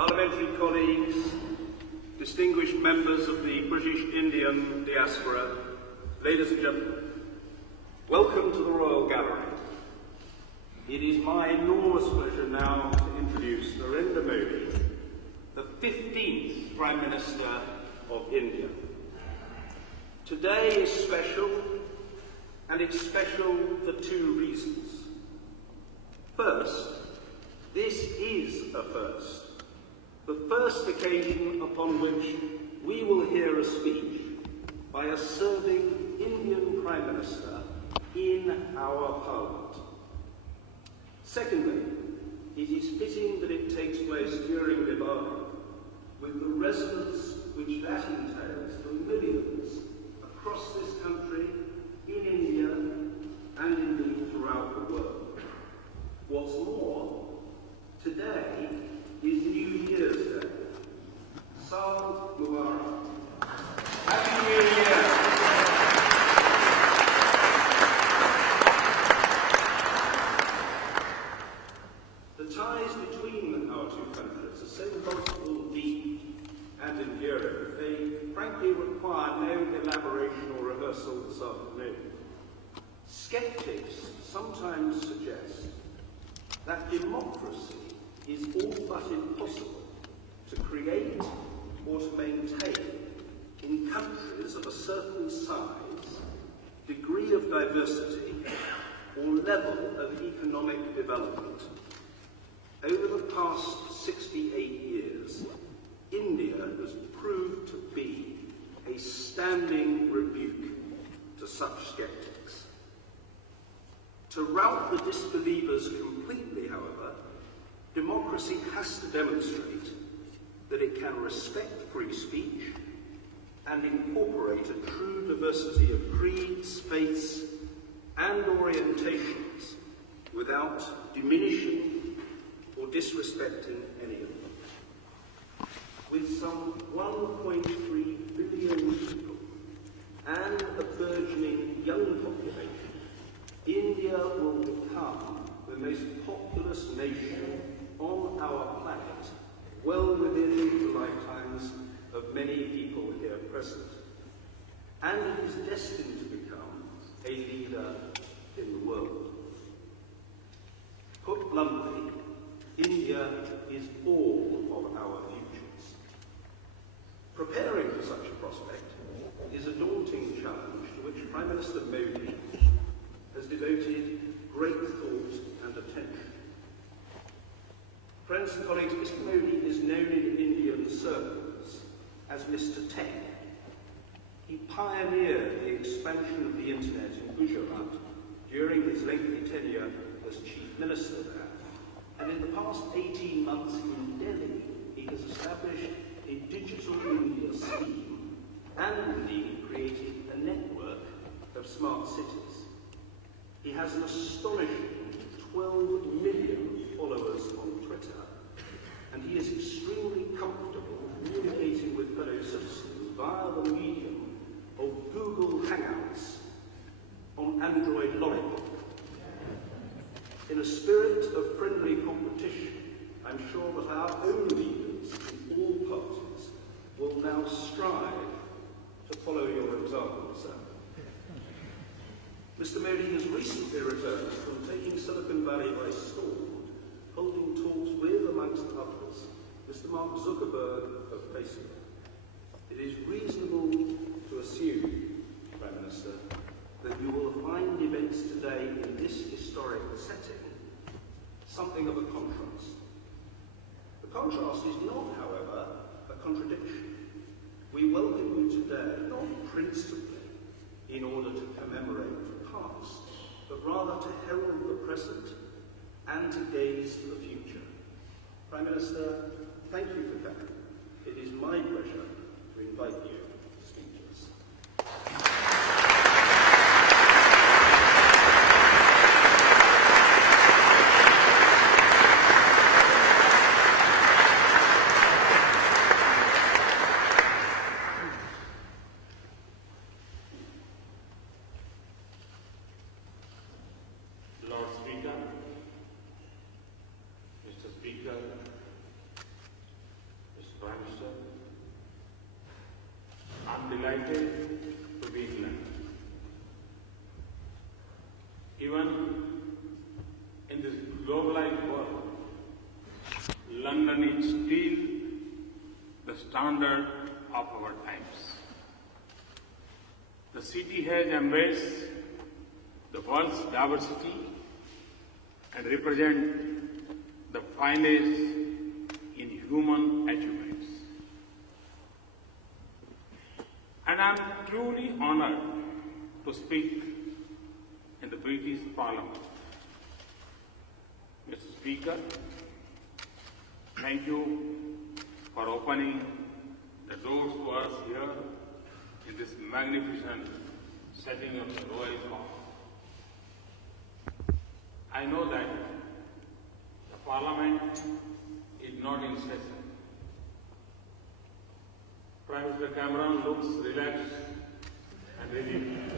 parliamentary colleagues, distinguished members of the British Indian diaspora, ladies and gentlemen, welcome to the Royal Gallery. It is my enormous pleasure now to introduce Narendra Modi, the 15th Prime Minister of India. Today is special, and it's special for two reasons. First, this is a first. The first occasion upon which we will hear a speech by a serving Indian Prime Minister in our Parliament. Secondly, it is fitting that it takes place during Diwali, with the resonance which that entails for millions across this country, in India, and indeed throughout the world. What's more, today is New Year's Day. Sal Mubarak. Happy New Year! The ties between our two countries are so multiple, deep, and enduring, they frankly require no elaboration or rehearsal this afternoon. Skeptics sometimes suggest that democracy is all but impossible to create or to maintain in countries of a certain size, degree of diversity, or level of economic development. Over the past 68 years, India has proved to be a standing rebuke to such skeptics. To rout the disbelievers completely, however, democracy has to demonstrate that it can respect free speech and incorporate a true diversity of creeds, faiths, and orientations without diminishing or disrespecting any of them. With some 1.3 billion people and a burgeoning young population, India will become the most populous nation on our planet, well within the lifetimes of many people here present. And it is destined to become a leader in the world. Put bluntly, India is all of our futures. Preparing for such a prospect is a daunting challenge to which Prime Minister Modi has devoted great thought and attention. Friends and colleagues, Mr. Modi is known in Indian circles as Mr. Tech. He pioneered the expansion of the internet in Gujarat during his lengthy tenure as Chief Minister there. And in the past 18 months in Delhi, he has established a digital India scheme and indeed created a network of smart cities. He has an astonishing 12 million followers on Twitter, and he is extremely comfortable communicating with fellow citizens via the medium of Google Hangouts on Android Lollipop. In a spirit of friendly competition, I'm sure that our own leaders in all parties will now strive to follow your example, sir. Mr. Modi has recently returned from taking Silicon Valley by storm, holding talks with, amongst others, Mr. Mark Zuckerberg of Facebook. It is reasonable to assume, Prime Minister, that you will find events today in this historic setting something of a contrast. The contrast is not, however, a contradiction. We welcome you today, not principally in order to commemorate the past, but rather to herald the present and to gaze to the future. Prime Minister, thank you for coming. It is my pleasure to invite you to speak to us. standard of our times. The city has embraced the world's diversity and represent the finest in human achievements. And I am truly honored to speak in the British Parliament. Mr. Speaker, thank you for opening the doors to us here in this magnificent setting of the Royal Court. I know that the Parliament is not in session. Prime Minister Cameron looks relaxed and relieved.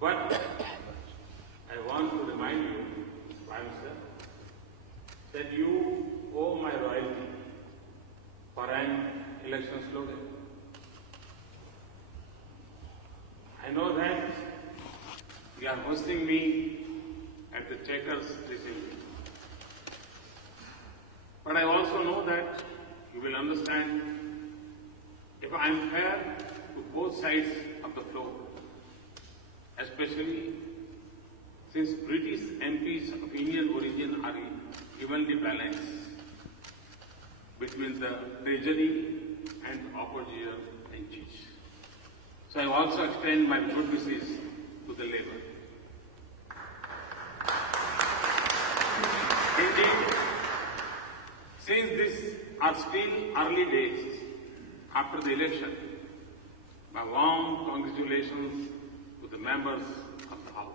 But I want to remind you, Prime Minister, that you owe my royalty for an election slogan. I know that you are hosting me at the Checkers this evening. But I also know that you will understand if I am fair to both sides of the floor, especially since British MPs of Indian origin are evenly balanced between the Treasury and opposition benches. So I also extend my good wishes to the Labour. Indeed, since these are still early days after the election, my warm congratulations to the members of the House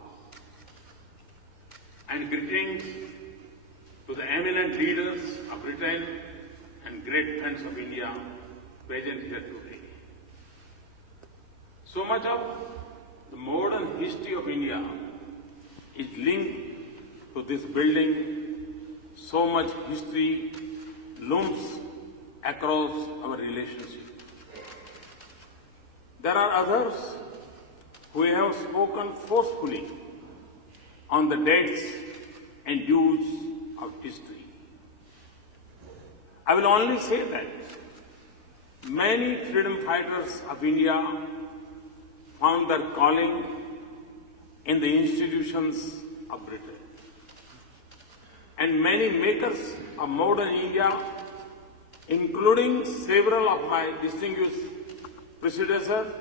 and greetings to the eminent leaders of Britain and great friends of India present here today. So much of the modern history of India is linked to this building. So much history looms across our relationship. There are others who have spoken forcefully on the dates and dues of history. I will only say that many freedom fighters of India found their calling in the institutions of Britain. And many makers of modern India, including several of my distinguished predecessors,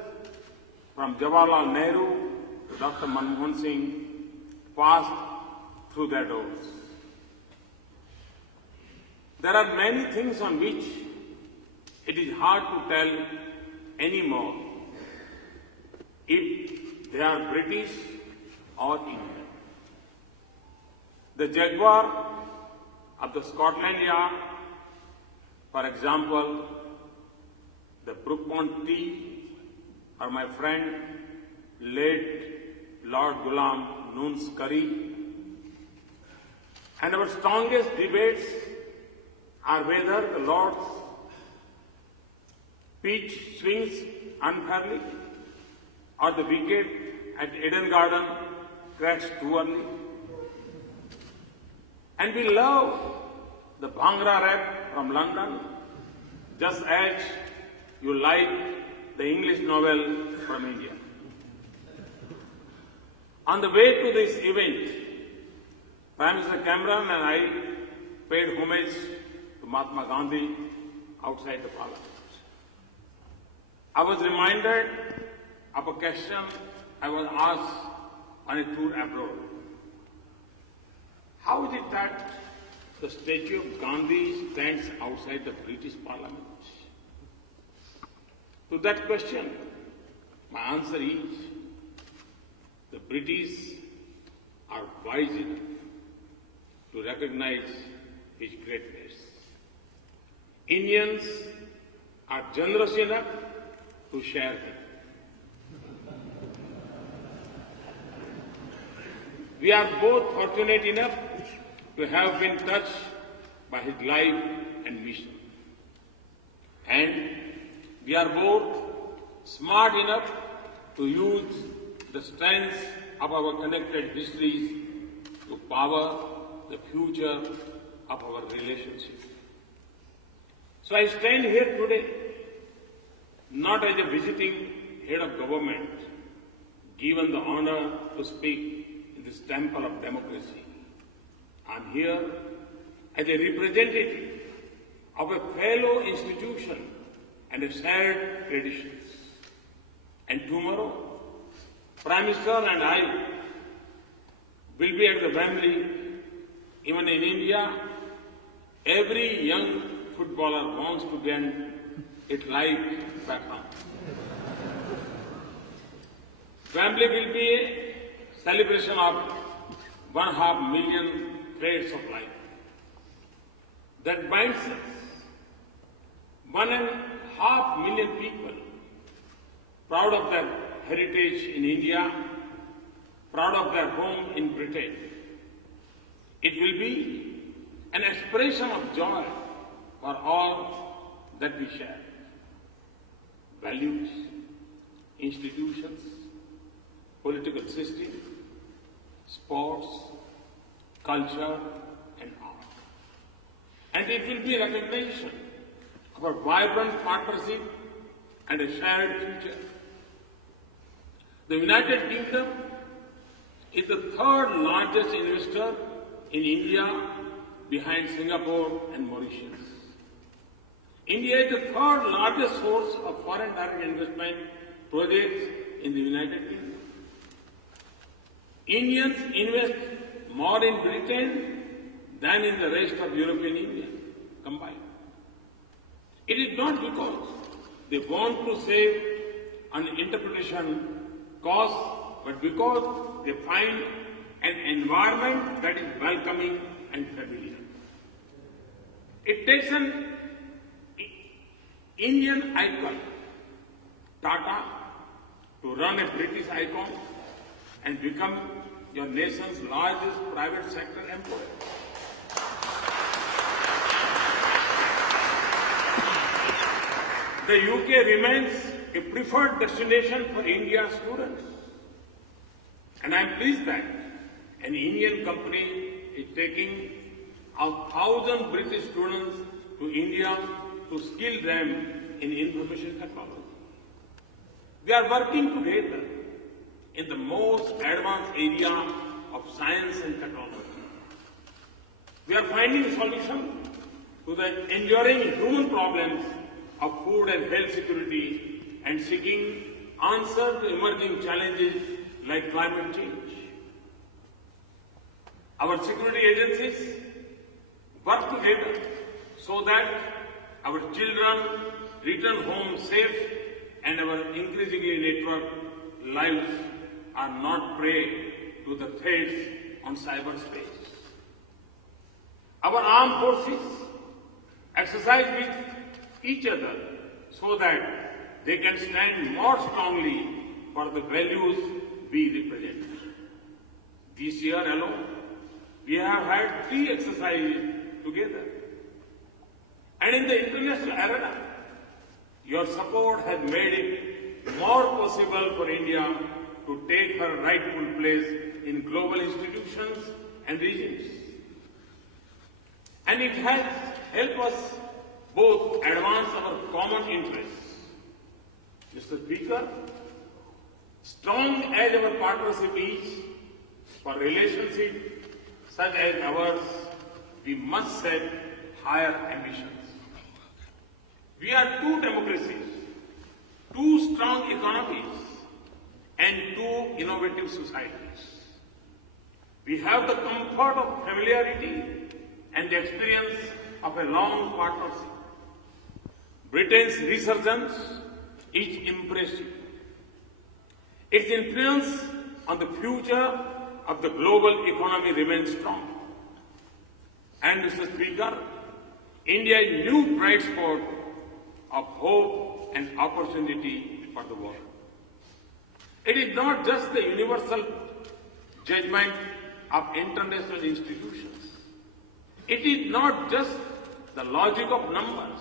from Jawaharlal Nehru to Dr. Manmohan Singh, passed through their doors. There are many things on which it is hard to tell anymore if they are British or Indian. The Jaguar of the Scotland Yard, for example, the Brookmont tea, or my friend, late Lord Ghulam Noon's curry. And our strongest debates are whether the Lord's pitch swings unfairly or the wicket at Eden Garden cracks too early. And we love the Bhangra rap from London, just as you like the English novel from India. On the way to this event, Prime Minister Cameron and I paid homage to Mahatma Gandhi outside the Parliament. I was reminded of a question I was asked on a tour abroad. How is it that the statue of Gandhi stands outside the British Parliament? To that question, my answer is, the British are wise enough to recognize his greatness. Indians are generous enough to share him. We are both fortunate enough to have been touched by his life and mission. And we are both smart enough to use the strengths of our connected histories to power the future of our relationship. So I stand here today not as a visiting head of government, given the honor to speak in this temple of democracy. I'm here as a representative of a fellow institution and a shared traditions. And tomorrow, Prime Minister and I will be at the Wembley. Even in India, every young footballer wants to get it live back home. Wembley will be a celebration of 1.5 million threads of life that binds us. 1.5 million people proud of their heritage in India, proud of their home in Britain. It will be an expression of joy for all that we share. Values, institutions, political system, sports, culture, and art. And it will be a recognition of a vibrant partnership and a shared future. The United Kingdom is the third largest investor in India behind Singapore and Mauritius. India is the third largest source of foreign direct investment projects in the United Kingdom. Indians invest more in Britain than in the rest of European Union combined. It is not because they want to save on interpretation costs, but because they find an environment that is welcoming and familiar. It takes an Indian icon, Tata, to run a British icon and become your nation's largest private sector employer. The UK remains a preferred destination for India's students. And I am pleased that an Indian company is taking 1,000 British students to India to skill them in information technology. We are working together in the most advanced area of science and technology. We are finding a solution to the enduring human problems of food and health security and seeking answers to emerging challenges like climate change. Our security agencies work together so that our children return home safe and our increasingly networked lives are not prey to the threats on cyberspace. Our armed forces exercise with each other so that they can stand more strongly for the values we represent. This year alone, we have had 3 exercises together. And in the international arena, your support has made it more possible for India to take her rightful place in global institutions and regions. And it has helped us both advance our common interests. Mr. Speaker, strong as our partnership is, for relationships such as ours, we must set higher ambitions. We are 2 democracies, 2 strong economies, and 2 innovative societies. We have the comfort of familiarity and the experience of a long partnership. Britain's resurgence is impressive. Its influence on the future of the global economy remains strong. And, Mr. Speaker, India's new bright spot of hope and opportunity for the world. It is not just the universal judgment of international institutions. It is not just the logic of numbers.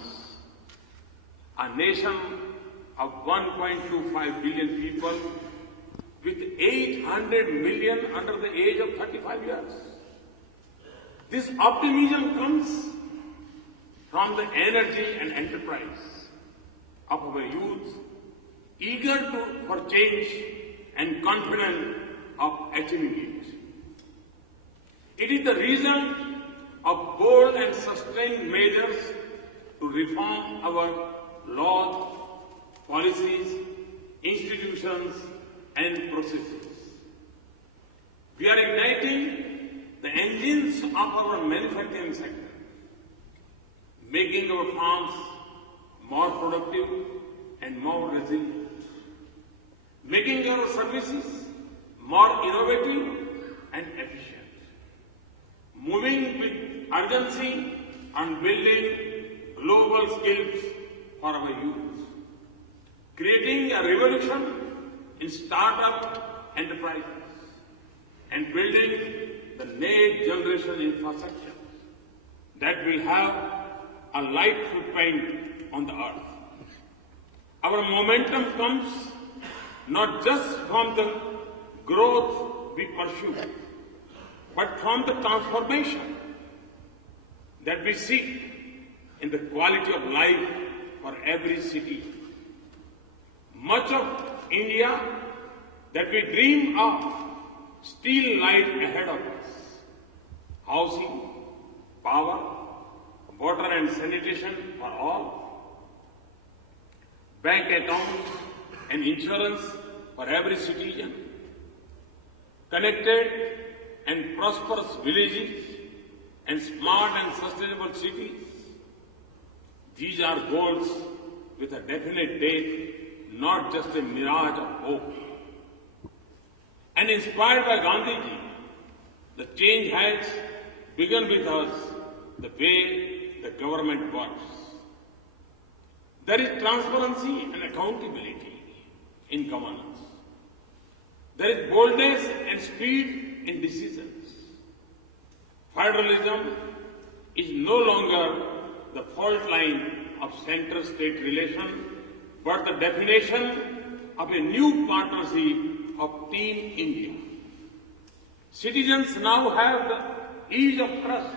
A nation of 1.25 billion people with 800 million under the age of 35 years. This optimism comes from the energy and enterprise of our youth, eager for change and confident of achieving it. It is the result of bold and sustained measures to reform our laws, policies, institutions, and processes. We are igniting the engines of our manufacturing sector, making our farms more productive and more resilient, making our services more innovative and efficient, moving with urgency on building global skills for our youth, creating a revolution in startup enterprises, and building the next generation infrastructure that will have a light footprint on the earth. Our momentum comes not just from the growth we pursue, but from the transformation that we seek in the quality of life for every city. Much of India that we dream of still lies ahead of us. Housing, power, water and sanitation for all, bank accounts and insurance for every citizen, connected and prosperous villages, and smart and sustainable cities. These are goals with a definite date, not just a mirage of hope. And inspired by Gandhiji, the change has begun with us, the way the government works. There is transparency and accountability in governance. There is boldness and speed in decisions. Federalism is no longer the fault line of center-state relation, but the definition of a new partnership of Team India. Citizens now have the ease of trust,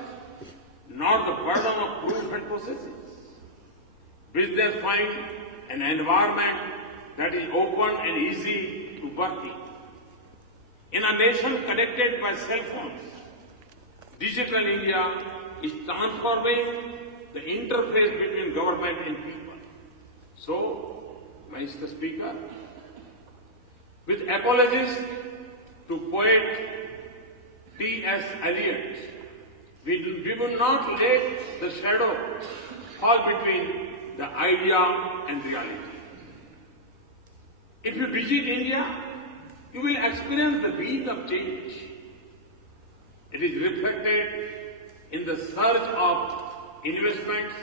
not the burden of proof and processes. Business find an environment that is open and easy to work in. In a nation connected by cell phones, Digital India is transforming the interface between government and people. So, Mr. Speaker, with apologies to poet T.S. Eliot, we will not let the shadow fall between the idea and reality. If you visit India, you will experience the beat of change. It is reflected in the surge of investments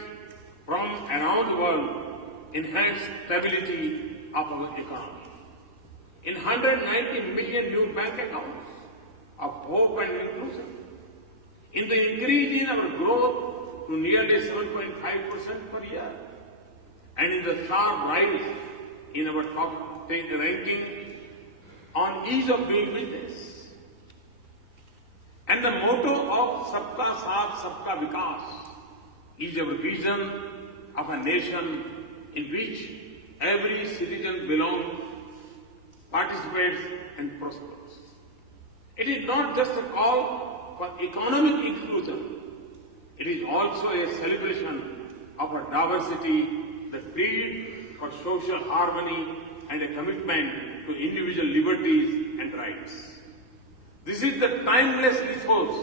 from around the world, enhanced stability of our economy. In 190 million new bank accounts of hope and inclusion. In the increase in our growth to nearly 7.5% per year. And in the sharp rise in our top 10 ranking on ease of doing business. And the motto of Sabka Saath, Sabka Vikas is our vision of a nation in which every citizen belongs, participates and prospers. It is not just a call for economic inclusion. It is also a celebration of our diversity, the creed for social harmony and a commitment to individual liberties and rights. This is the timeless ethos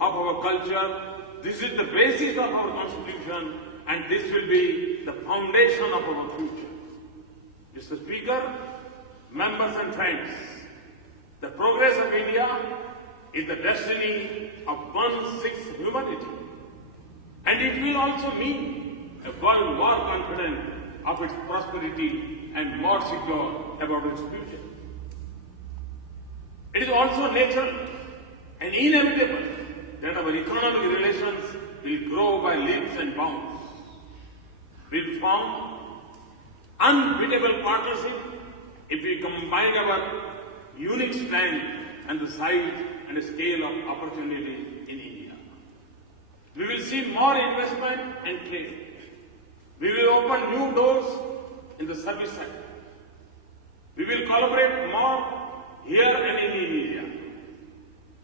of our culture, this is the basis of our constitution, and this will be the foundation of our future. Mr. Speaker, members and friends, the progress of India is the destiny of 1/6 humanity. And it will also mean a world more confident of its prosperity and more secure about its future. It is also natural and inevitable that our economic relations will grow by leaps and bounds. We will form unbeatable partnership if we combine our unique strength and the size and scale of opportunity in India. We will see more investment and trade. We will open new doors in the service sector. We will collaborate more here and in India.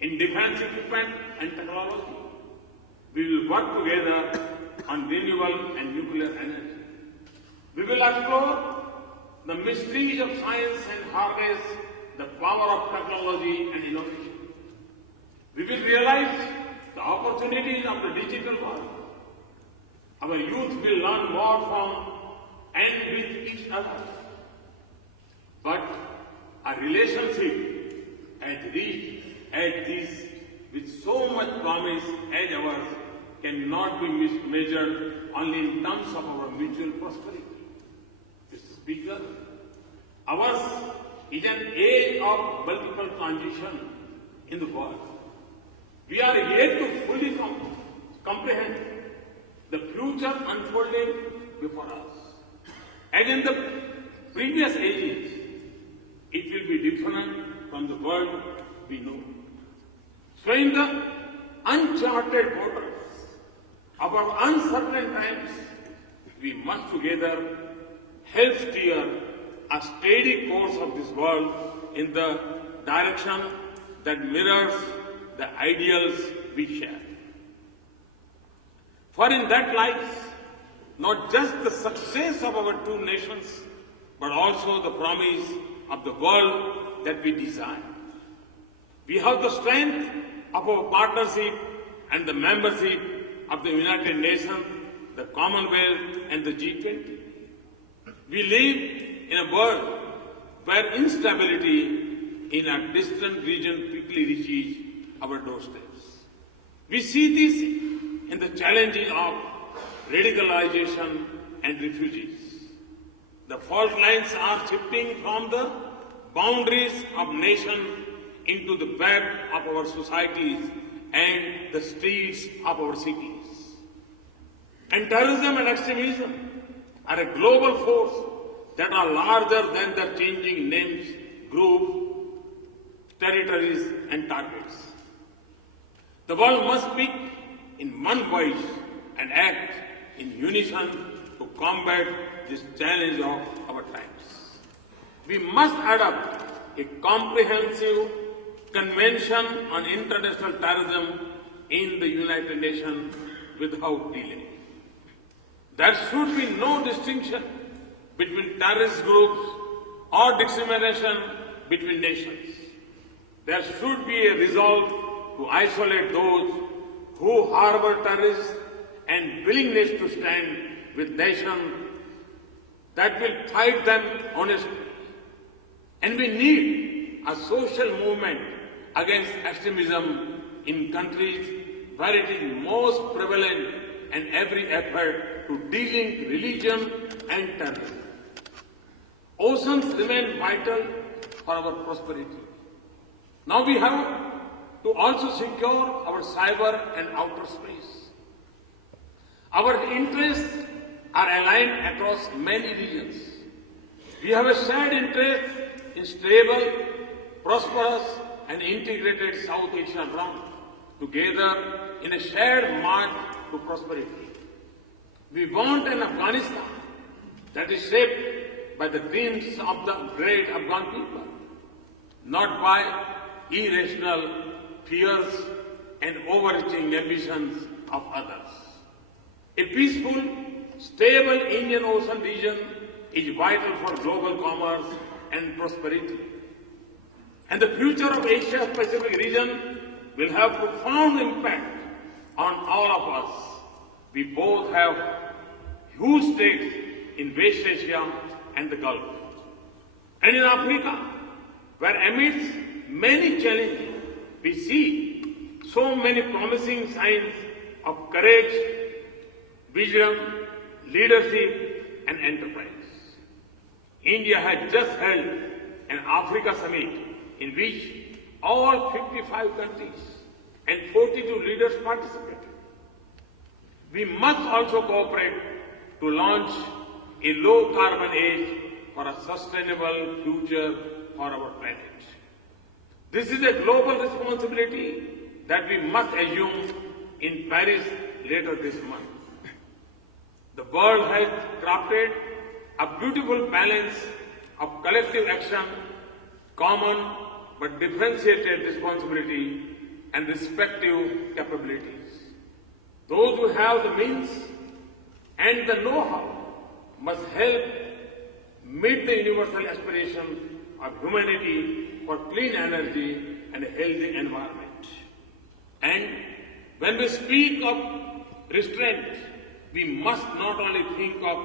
In defense equipment and technology, we will work together on renewable and nuclear energy. We will explore the mysteries of science and harness the power of technology and innovation. We will realize the opportunities of the digital world. Our youth will learn more from and with each other. But a relationship as rich as this, with so much promise as ours, cannot be measured only in terms of our mutual prosperity. Mr. Speaker, ours is an age of multiple transition in the world. We are yet to fully comprehend the future unfolding before us. As in the previous ages, it will be different from the world we know. So in the uncharted waters of our uncertain times, we must together help steer a steady course of this world in the direction that mirrors the ideals we share. For in that lies not just the success of our two nations, but also the promise of the world that we desire. We have the strength of our partnership and the membership of the United Nations, the Commonwealth and the G20. We live in a world where instability in a distant region quickly reaches our doorsteps. We see this in the challenges of radicalization and refugees. The fault lines are shifting from the boundaries of nations into the web of our societies and the streets of our cities. And terrorism and extremism are a global force that are larger than their changing names, groups, territories and targets. The world must speak in one voice and act in unison to combat this challenge of our times. We must adopt a comprehensive convention on international terrorism in the United Nations without delay. There should be no distinction between terrorist groups or discrimination between nations. There should be a resolve to isolate those who harbor terrorists and willingness to stand with nations that will fight them honestly. And we need a social movement against extremism in countries where it is most prevalent, and every effort to de-link religion and terrorism. Oceans remain vital for our prosperity. Now we have to also secure our cyber and outer space. Our interests are aligned across many regions. We have a shared interest in stable, prosperous and integrated South Asian realm, together in a shared march to prosperity. We want an Afghanistan that is shaped by the dreams of the great Afghan people, not by irrational fears and overreaching ambitions of others. A peaceful, stable Indian Ocean region is vital for global commerce and prosperity. And the future of Asia-Pacific region will have profound impact on all of us. We both have huge stakes in West Asia and the Gulf. And in Africa, where amidst many challenges, we see so many promising signs of courage, wisdom, leadership and enterprise. India has just held an Africa summit in which all 55 countries and 42 leaders participated. We must also cooperate to launch a low-carbon age for a sustainable future for our planet. This is a global responsibility that we must assume in Paris later this month. The world has crafted a beautiful balance of collective action, common but differentiated responsibility, and respective capabilities. Those who have the means and the know-how must help meet the universal aspiration of humanity for clean energy and a healthy environment. And when we speak of restraint, we must not only think of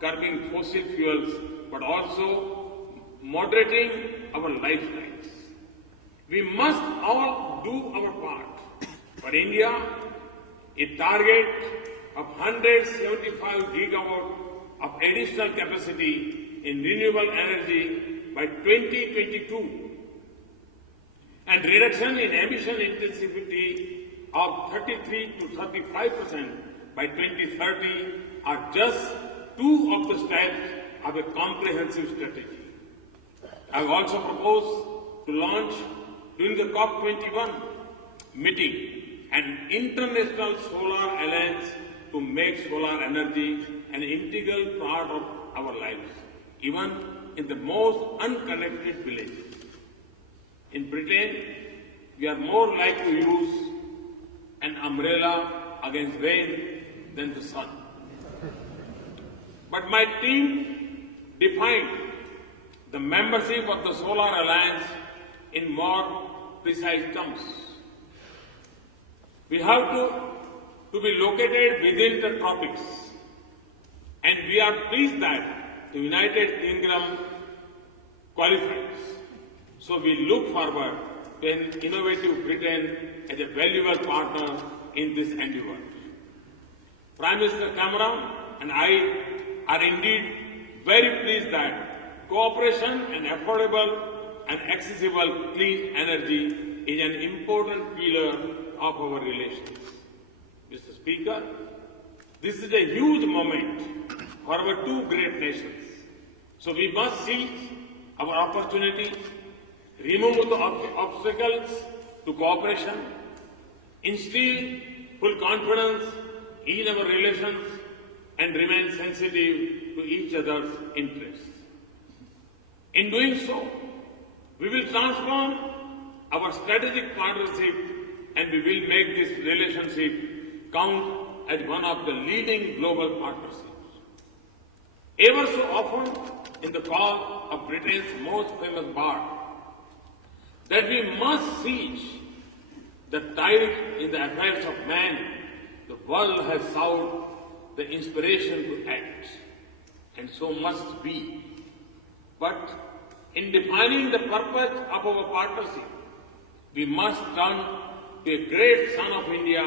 curbing fossil fuels, but also moderating our lifestyles. We must all do our part. For India, a target of 175 gigawatt of additional capacity in renewable energy by 2022 and reduction in emission intensity of 33 to 35% by 2030 are just two of the steps of a comprehensive strategy. I have also proposed to launch during the COP21 meeting an international solar alliance to make solar energy an integral part of our lives, even in the most unconnected villages. In Britain, we are more likely to use an umbrella against rain than the sun. But my team defined the membership of the Solar Alliance in more precise terms. We have to be located within the tropics, and we are pleased that the United Kingdom qualifies. So we look forward to an innovative Britain as a valuable partner in this endeavour. Prime Minister Cameron and I are indeed very pleased that cooperation and affordable and accessible clean energy is an important pillar of our relations. Mr. Speaker, this is a huge moment for our two great nations. So we must seize our opportunity, remove the obstacles to cooperation, instill full confidence in our relations, and remain sensitive to each other's interests. In doing so, we will transform our strategic partnership and we will make this relationship count as one of the leading global partnerships. Ever so often, in the call of Britain's most famous bard, that we must seize the tide in the affairs of man, the world has sought the inspiration to act, and so must we. But in defining the purpose of our partnership, we must turn to a great son of India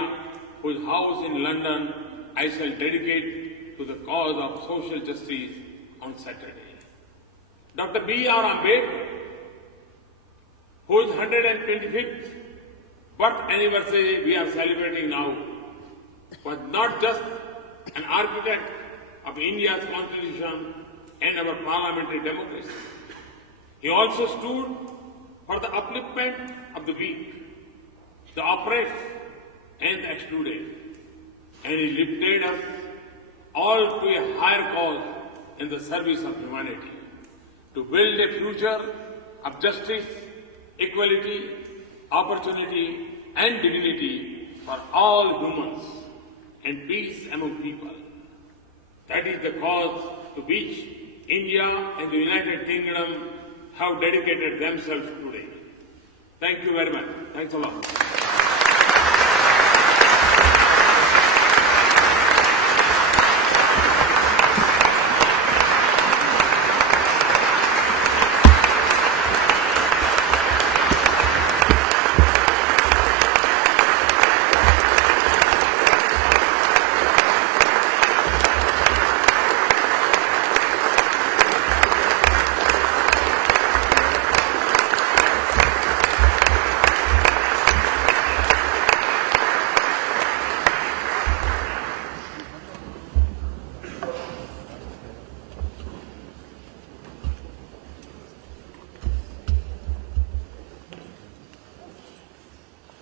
whose house in London I shall dedicate to the cause of social justice on Saturday. Dr. B.R. Ambedkar, whose 125th birth anniversary we are celebrating now, was not just an architect of India's constitution and our parliamentary democracy. He also stood for the upliftment of the weak, the oppressed, and the excluded. And he lifted us all to a higher cause in the service of humanity, to build a future of justice, equality, opportunity, and dignity for all humans, and peace among people. That is the cause to which India and the United Kingdom have dedicated themselves today. Thank you very much. Thanks a lot.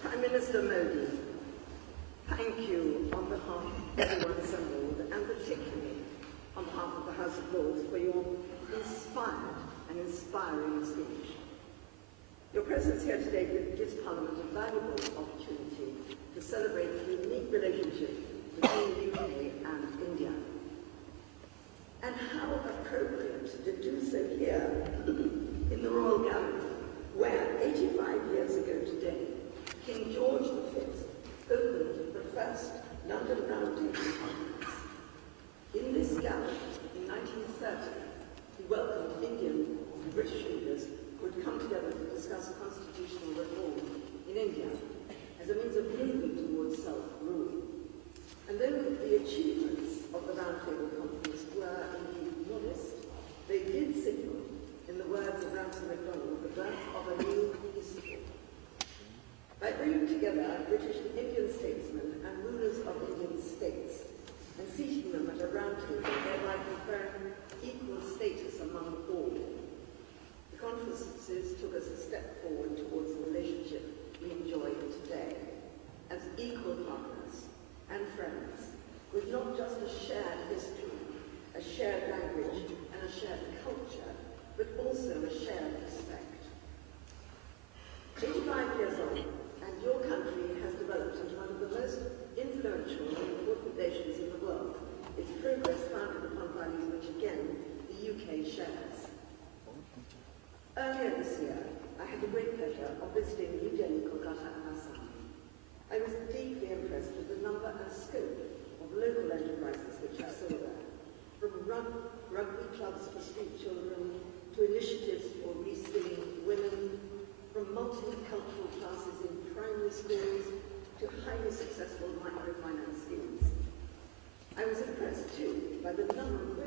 Prime Minister Modi, thank you on behalf everyone assembled, and particularly on behalf of the House of Lords for your inspired and inspiring speech. Your presence here today gives Parliament a valuable opportunity to celebrate the unique relationship between the UK and India. And how appropriate to do so here in the Royal Gallery, where 85 years ago today, King George V opened the first London Round Table Conference. In this gallery, in 1930, he welcomed Indian and British leaders who had come together to discuss constitutional reform in India as a means of movement towards self-rule. And though the achievements of the Round Table Conference were indeed modest, they did signal, in the words of Ramsay MacDonald, the birth of a new history. By bringing together British and Indian statesmen and rulers of Indian states and seating them at a round table, thereby conferring equal status among all, the conferences took us a step forward towards the relationship we enjoy today as equal partners and friends with not just a shared history, a shared language and a shared culture, but also a shared respect. 85 years on, and your country has developed into one of the most influential and important nations in the world, its progress founded upon values which, again, the UK shares. Earlier this year, I had the great pleasure of visiting New Delhi, Kolkata and Assam. I was deeply impressed with the number and scope of local enterprises which I saw there, from rugby clubs for street children to initiatives for reskilling women, from multicultural classes in primary schools to highly successful microfinance schemes. I was impressed too by the number of